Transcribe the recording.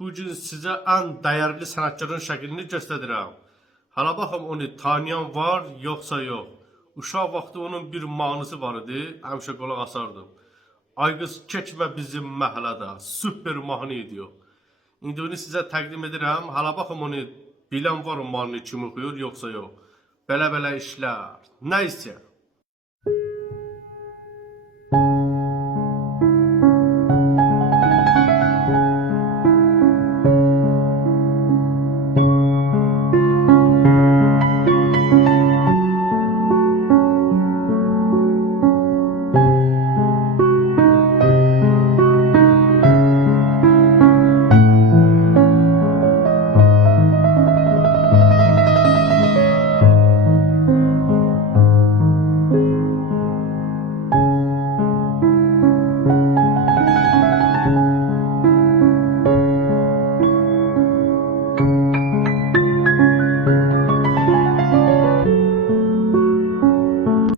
Bugün sizə ən dəyərli sənətkarın şəklini göstərirəm. Hala baxım onu tanıyan var, yoxsa yox. Uşaq vaxtı onun bir mahnısı var idi, həmişə qulaq asardım. Ay qız keçmə bizim məhəllədə, super mahnı idi o. İndi onu sizə təqdim edirəm. Hala baxım onu bilən var o mahnı kim oxuyur, yoxsa yox. Belə-belə işlər. Nəysə.